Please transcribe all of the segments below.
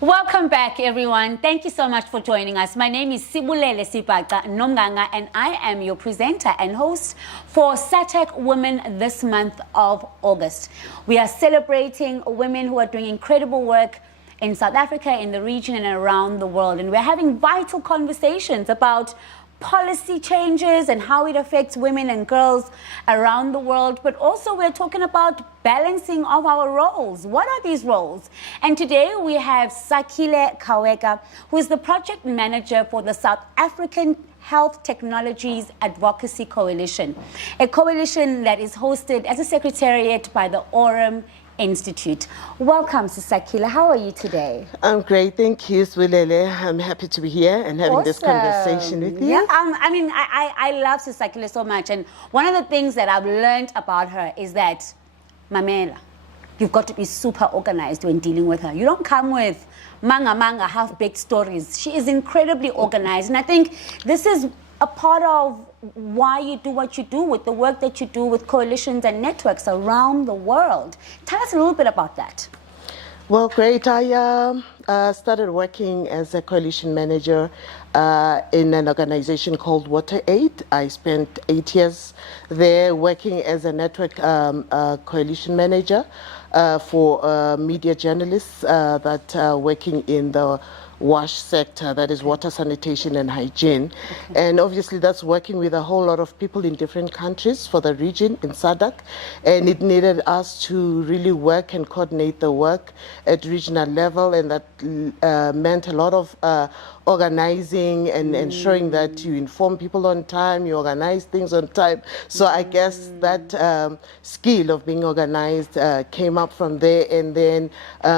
Welcome back, everyone. Thank you so much for joining us. My name is Sibulele Sipaca Nomganga, and I am your presenter and host for SAHTAC Women this month of August. We are celebrating women who are doing incredible work in South Africa, in the region, and around the world. And we're having vital conversations about policy changes and how it affects women and girls around the world, but also we're talking about balancing of our roles. What are these roles? And today we have Sakhile Khaweka, who is the project manager for the South African Health Technologies Advocacy Coalition, a coalition that is hosted as a secretariat by the Aurum Institute. Welcome to Sakhile. How are you today? I'm great, thank you, Swilele. I'm happy to be here and having this conversation with you. Yeah, I love Sakhile so much, and one of the things that I've learned about her is that, Mamela, you've got to be super organized when dealing with her. You don't come with manga half-baked stories. She is incredibly organized, and I think this is a part of why you do what you do with the work that you do with coalitions and networks around the world. Tell us a little bit about that. Well, great. I started working as a coalition manager in an organization called WaterAid. I spent 8 years there working as a network coalition manager for media journalists that are working in the WASH sector, that is water, sanitation and hygiene. Okay. And obviously that's working with a whole lot of people in different countries for the region in SAHTAC, and it needed us to really work and coordinate the work at regional level, and that meant a lot of organizing and ensuring that you inform people on time, you organize things on time. So I guess that skill of being organized came up from there, and then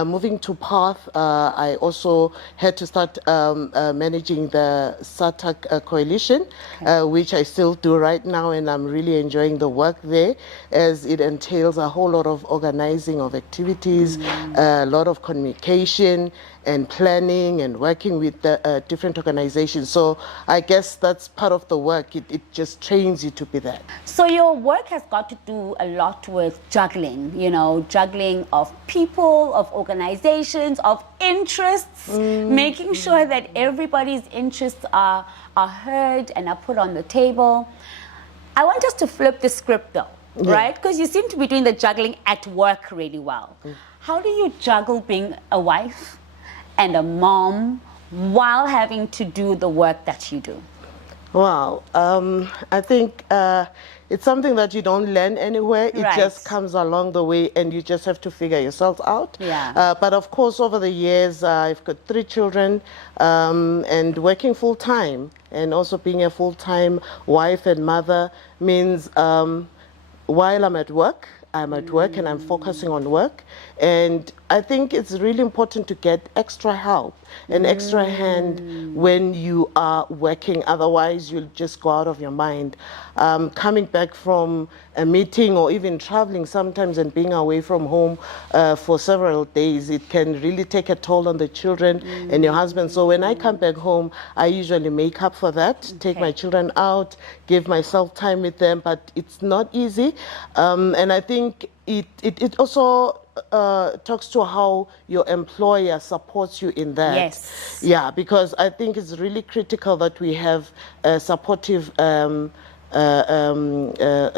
moving to PATH, I also had to start managing the SAHTAC coalition, which I still do right now, and I'm really enjoying the work there, as it entails a whole lot of organizing of activities, a lot of communication and planning and working with the different organizations. So I guess that's part of the work. It just trains you to be that. So your work has got to do a lot with juggling, you know, juggling of people, of organizations, of interests, making sure that everybody's interests are heard and are put on the table. I want us to flip the script though, right? Because you seem to be doing the juggling at work really well. How do you juggle being a wife and a mom while having to do the work that you do? Wow, I think it's something that you don't learn anywhere. It just comes along the way, and you just have to figure yourself out. Yeah. But of course, over the years, I've got 3 children, and working full-time, and also being a full-time wife and mother means while I'm at work and I'm focusing on work. And I think it's really important to get extra help, an extra hand when you are working. Otherwise, you'll just go out of your mind. Coming back from a meeting or even traveling sometimes and being away from home for several days, it can really take a toll on the children and your husband. So when I come back home, I usually make up for that, take my children out, give myself time with them, but it's not easy. And I think it also talks to how your employer supports you in that. Yes. Yeah, because I think it's really critical that we have supportive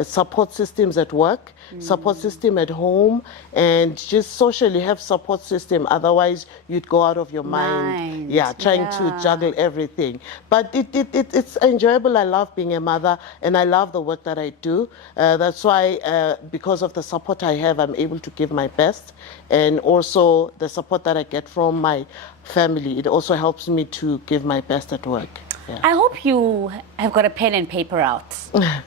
support systems at work, support system at home, and just socially have support system. Otherwise, you'd go out of your mind. Yeah, trying to juggle everything. But it's enjoyable. I love being a mother, and I love the work that I do. That's why, because of the support I have, I'm able to give my best, and also the support that I get from my family. It also helps me to give my best at work. Yeah. I hope you have got a pen and paper out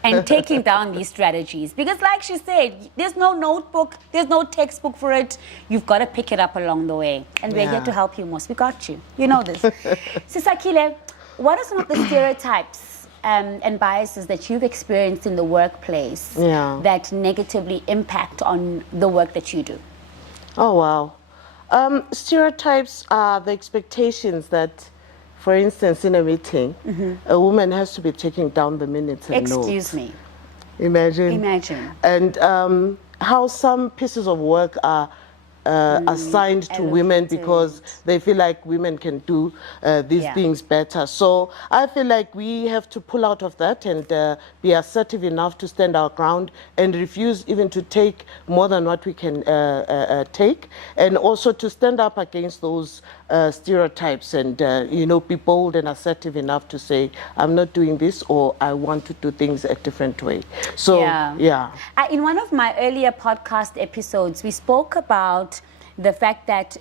and taking down these strategies, because like she said, there's no notebook, there's no textbook for it. You've got to pick it up along the way, and we're here to help you most. We got you. You know this. So Sakhile, what are some of the stereotypes and biases that you've experienced in the workplace that negatively impact on the work that you do? Oh, wow. Stereotypes are the expectations that, for instance, in a meeting, a woman has to be taking down the minutes and notes. Excuse me. Imagine. Imagine. And how some pieces of work are assigned to women because they feel like women can do these things better. So I feel like we have to pull out of that and be assertive enough to stand our ground and refuse even to take more than what we can take, and also to stand up against those stereotypes and be bold and assertive enough to say, I'm not doing this, or I want to do things a different way. So in one of my earlier podcast episodes, we spoke about the fact that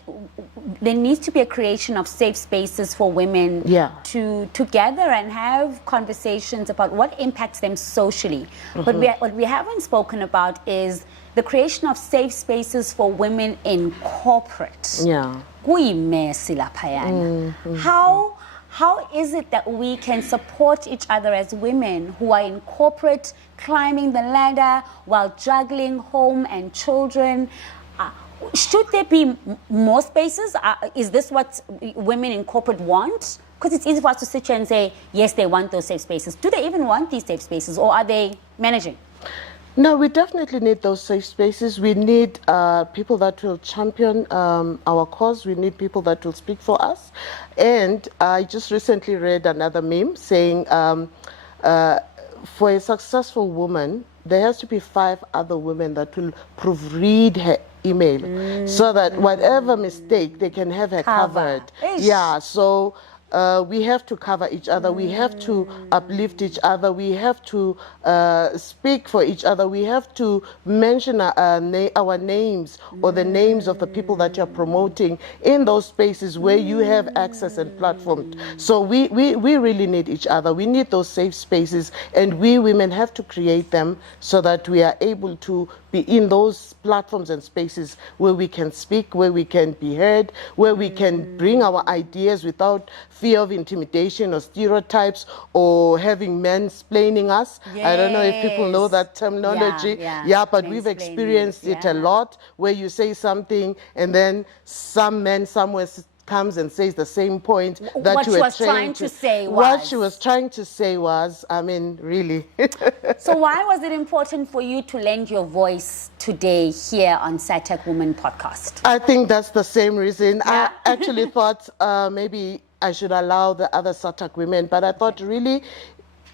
there needs to be a creation of safe spaces for women to gather and have conversations about what impacts them socially. But what we haven't spoken about is the creation of safe spaces for women in corporate. How is it that we can support each other as women who are in corporate, climbing the ladder while juggling home and children? Should there be more spaces? Is this what women in corporate want? Because it's easy for us to sit here and say, yes, they want those safe spaces. Do they even want these safe spaces, or are they managing? No, we definitely need those safe spaces. We need people that will champion our cause. We need people that will speak for us. And I just recently read another meme saying, for a successful woman, there has to be 5 other women that will proofread her email so that whatever mistake, they can have her covered. Yeah, so we have to cover each other. We have to uplift each other. We have to speak for each other. We have to mention our names or the names of the people that you're promoting in those spaces where you have access and platform. So we really need each other. We need those safe spaces, and we women have to create them so that we are able to be in those platforms and spaces where we can speak, where we can be heard, where we can bring our ideas without fear of intimidation or stereotypes or having men splaining us. I don't know if people know that terminology. But we've experienced it a lot, where you say something and then some man somewhere comes and says the same point that what you were trying to say was. What she was trying to say was, I mean, really. So why was it important for you to lend your voice today here on SAHTAC Women Podcast? I think that's the same reason. I actually thought maybe I should allow the other SAHTAC women, but I thought really,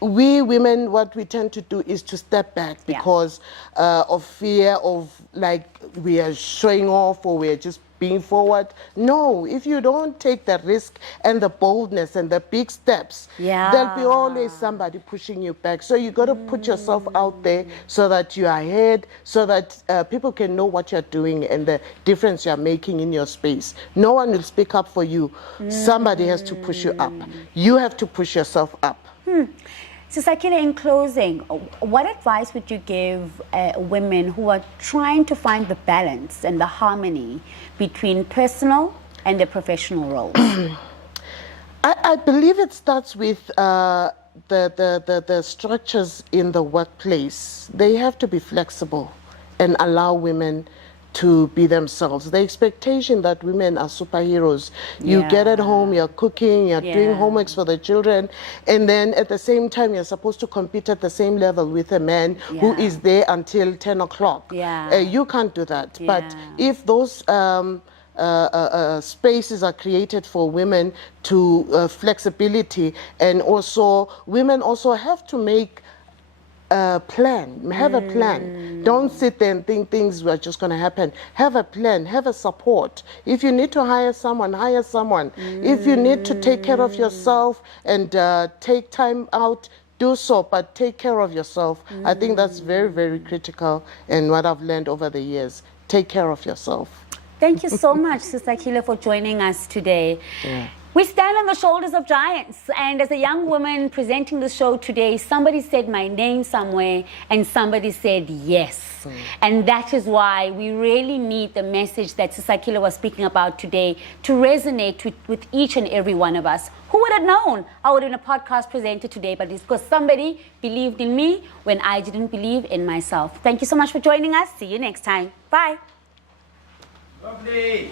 we women, what we tend to do is to step back because of fear of like we are showing off or we're just being forward. No, if you don't take the risk and the boldness and the big steps, there'll be always somebody pushing you back. So you got to put yourself out there so that you are ahead, so that people can know what you're doing and the difference you're making in your space. No one will speak up for you. Somebody has to push you up. You have to push yourself up. So Sakhile, in closing, what advice would you give women who are trying to find the balance and the harmony between personal and their professional roles? I believe it starts with the structures in the workplace. They have to be flexible and allow women to be themselves. The expectation that women are superheroes. You get at home, you're cooking, you're doing homeworks for the children, and then at the same time you're supposed to compete at the same level with a man who is there until 10 o'clock. You can't do that. But if those spaces are created for women to flexibility, and also women also have to make plan, have a plan. Don't sit there and think things are just going to happen. Have a plan, have a support. If you need to hire someone, hire someone. If you need to take care of yourself and take time out, do so, but take care of yourself. I think that's very, very critical, and what I've learned over the years. Take care of yourself. Thank you so much, Sister Sakhile, for joining us today. We stand on the shoulders of giants, and as a young woman presenting the show today, somebody said my name somewhere and somebody said yes. And that is why we really need the message that Sister Sakhile was speaking about today to resonate with each and every one of us. Who would have known I would have been a podcast presenter today, but it's because somebody believed in me when I didn't believe in myself. Thank you so much for joining us. See you next time. Bye. Lovely.